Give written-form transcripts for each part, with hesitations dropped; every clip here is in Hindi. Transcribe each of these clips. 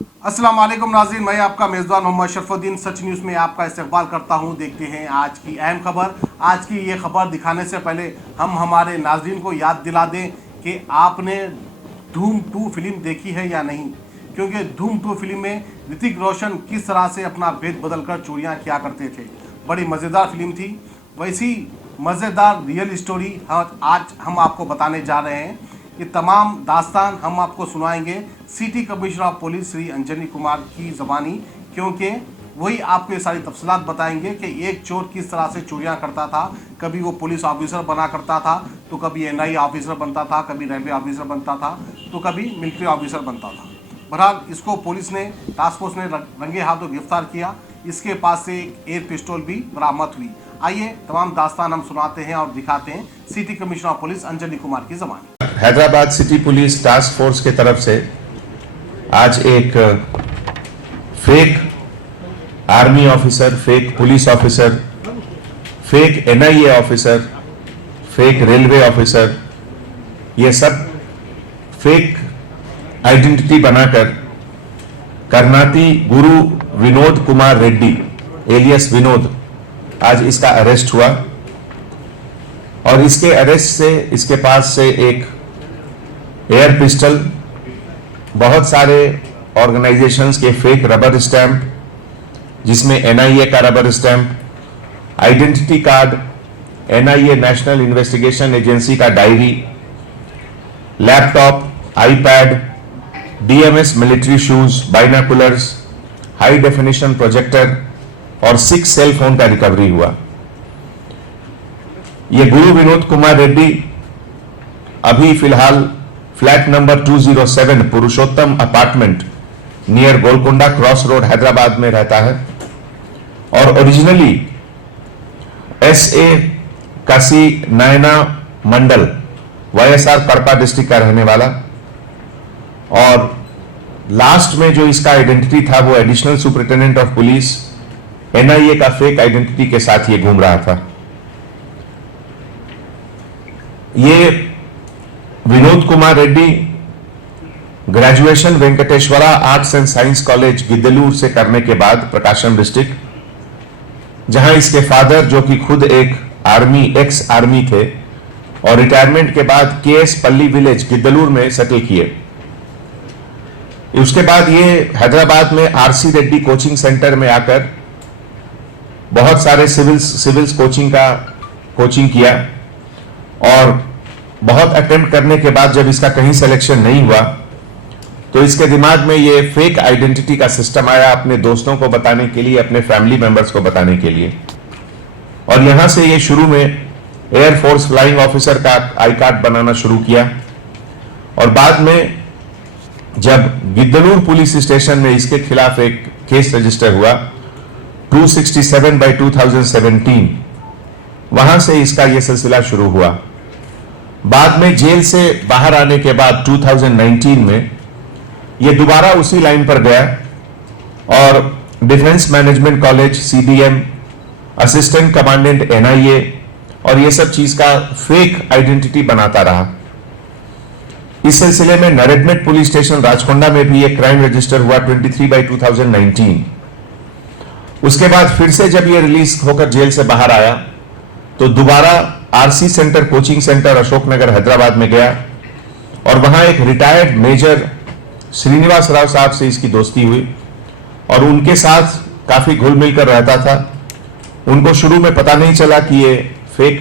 अस्सलाम वालेकुम नाज़रीन, मैं आपका मेज़बान मोहम्मद शरफुद्दीन सच न्यूज़ में आपका इस्तकबाल करता हूं। देखते हैं आज की अहम खबर। आज की ये खबर दिखाने से पहले हम हमारे नाज़रीन को याद दिला दें कि आपने धूम 2 फिल्म देखी है या नहीं, क्योंकि धूम 2 फिल्म में ऋतिक रोशन किस तरह से अपना भेद बदल कर चोरियाँ किया करते थे। बड़ी मज़ेदार फिल्म थी। वैसी मज़ेदार रियल स्टोरी आज हम आपको बताने जा रहे हैं। ये तमाम दास्तान हम आपको सुनाएंगे city commissioner of police Shri Anjani Kumar की ज़बानी, क्योंकि वही आपको ये सारी तफसीलात बताएंगे कि एक चोर किस तरह से चोरियां करता था। कभी वो पुलिस ऑफिसर बना करता था, तो कभी एनआई ऑफिसर बनता था, कभी रेलवे ऑफिसर बनता था, तो कभी मिलिट्री ऑफिसर बनता था। बहरहाल इसको पुलिस ने टास्क फोर्स ने रंगे हाथों गिरफ्तार किया। इसके पास से एक एयर पिस्टल भी बरामद हुई। आइए तमाम दास्तान हम सुनाते हैं और दिखाते हैं city commissioner of police Anjani Kumar की ज़बानी। Hyderabad city police task force के तरफ से आज एक fake army officer, fake police officer, fake NIA officer, fake railway officer, ये सब फेक आइडेंटिटी बनाकर कर्नाती गुरु विनोद कुमार रेड्डी एलियस विनोद, आज इसका अरेस्ट हुआ। और इसके अरेस्ट से इसके पास से एक एयर पिस्टल, बहुत सारे ऑर्गेनाइजेशंस के फेक रबर स्टैंप जिसमें एनआईए का rubber stamp, identity card, NIA national investigation agency का diary, laptop, iPad, DMS military shoes, binoculars, high definition projector और 6 सेल फोन का रिकवरी हुआ। ये गुरु विनोद कुमार रेड्डी अभी फिलहाल flat number 207 Purushottam apartment near Golconda cross road Hyderabad में रहता है और originally SA Kasinayana mandal YSR Kadapa district का रहने वाला। और लास्ट में जो इसका आइडेंटिटी था वो additional superintendent of police NIA का फेक आइडेंटिटी के साथ ये घूम रहा था। ये Vinod Kumar Reddy graduation Venkateshwara arts and science college Giddalur से करने के बाद प्रकाशम डिस्ट्रिक्ट, जहां इसके फादर जो कि खुद एक एक्स आर्मी थे और रिटायरमेंट के बाद केएस पल्ली विलेज गिद्दलूर में सेटल किए। उसके बाद ये हैदराबाद में आरसी रेड्डी कोचिंग सेंटर में आकर बहुत सारे सिविल्स कोचिंग किया और बहुत अटेम्प्ट करने के बाद जब इसका कहीं सिलेक्शन नहीं हुआ तो इसके दिमाग में ये फेक आइडेंटिटी का सिस्टम आया, अपने दोस्तों को बताने के लिए, अपने फैमिली मेंबर्स को बताने के लिए। और यहां से ये शुरू में एयरफोर्स फ्लाइंग ऑफिसर का आई कार्ड बनाना शुरू किया और बाद में जब गिद्दलूर पुलिस स्टेशन में इसके खिलाफ एक केस रजिस्टर हुआ 267/2017, वहां से इसका यह सिलसिला शुरू हुआ। बाद में जेल से बाहर आने के बाद 2019 में यह दोबारा उसी लाइन पर गया और defence management college, CDM, assistant commandant NIA और यह सब चीज का फेक आइडेंटिटी बनाता रहा। इस सिलसिले में नरेडमेट पुलिस स्टेशन राजकोंडा में भी एक क्राइम रजिस्टर हुआ 23/2019। उसके बाद फिर से जब ये रिलीज होकर जेल से बाहर आया तो दोबारा RC centre coaching centre Ashoknagar Hyderabad में गया और वहां एक रिटायर्ड मेजर श्रीनिवास राव साहब से इसकी दोस्ती हुई और उनके साथ काफी घुल मिलकर रहता था। उनको शुरू में पता नहीं चला कि ये फेक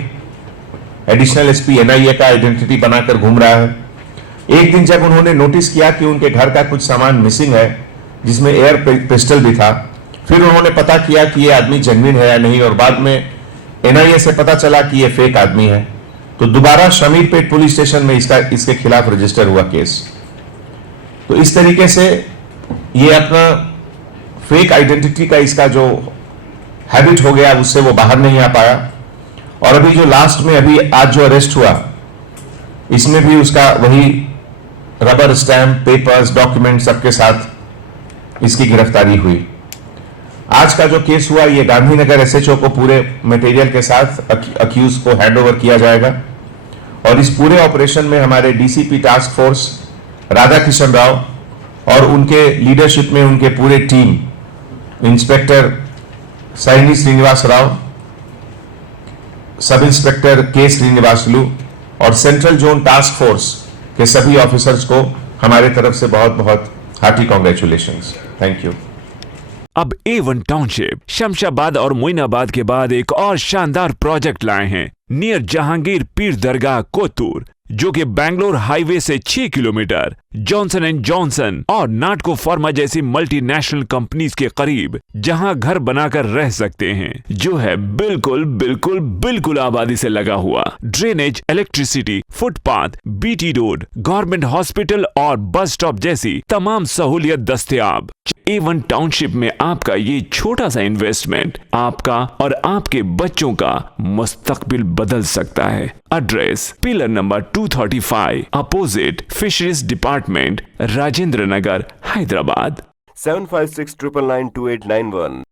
एडिशनल एसपी एनआईए का आइडेंटिटी बनाकर घूम रहा है। एक दिन जब उन्होंने नोटिस किया कि उनके घर का कुछ सामान मिसिंग है जिसमें एयर पिस्टल भी था, फिर उन्होंने पता किया कि ये आदमी जेन्युइन है या नहीं और बाद में एनआईए से पता चला कि ये फेक आदमी है। तो दोबारा शमीरपेट पुलिस स्टेशन में इसके खिलाफ रजिस्टर हुआ केस। तो इस तरीके से ये अपना फेक आइडेंटिटी का इसका जो हैबिट हो गया उससे वो बाहर नहीं आ पाया। और अभी जो लास्ट में अभी आज जो अरेस्ट हुआ इसमें भी उसका वही रबर स्टैंप, पेपर्स, डॉक्यूमेंट सबके साथ इसकी गिरफ्तारी हुई। आज का जो केस हुआ ये गांधीनगर एसएचओ को पूरे मटेरियल के साथ अक्यूज को हैंडओवर किया जाएगा और इस पूरे ऑपरेशन में हमारे DCP task force Radha Kishan Rao, और उनके लीडरशिप में उनके पूरे team, inspector Saini Srinivas Rao, sub inspector के श्रीनिवासलू और सेंट्रल जोन टास्क फोर्स के सभी ऑफिसर्स को हमारे तरफ से बहुत बहुत हार्टी कॉन्ग्रेचुलेशंस। Thank you. अब A1 टाउनशिप शमशाबाद और मोइनाबाद के बाद एक और शानदार प्रोजेक्ट लाए हैं नियर जहांगीर पीर दरगाह कोतूर, जो कि बैंगलोर हाईवे से 6 किलोमीटर जॉनसन एंड जॉनसन और नाटको फार्मा जैसी मल्टीनेशनल कंपनीज के करीब, जहां घर बनाकर रह सकते हैं, जो है बिल्कुल बिल्कुल बिल्कुल आबादी से लगा हुआ। Drainage, electricity, footpath, BT road, government hospital और बस स्टॉप जैसी तमाम सहूलियत दस्तयाब। A1 टाउनशिप में आपका ये छोटा सा इन्वेस्टमेंट आपका और आपके बच्चों का मुस्तकबिल बदल सकता है। Address pillar number 235 opposite fisheries department, Rajendra Nagar, Hyderabad. 7569992891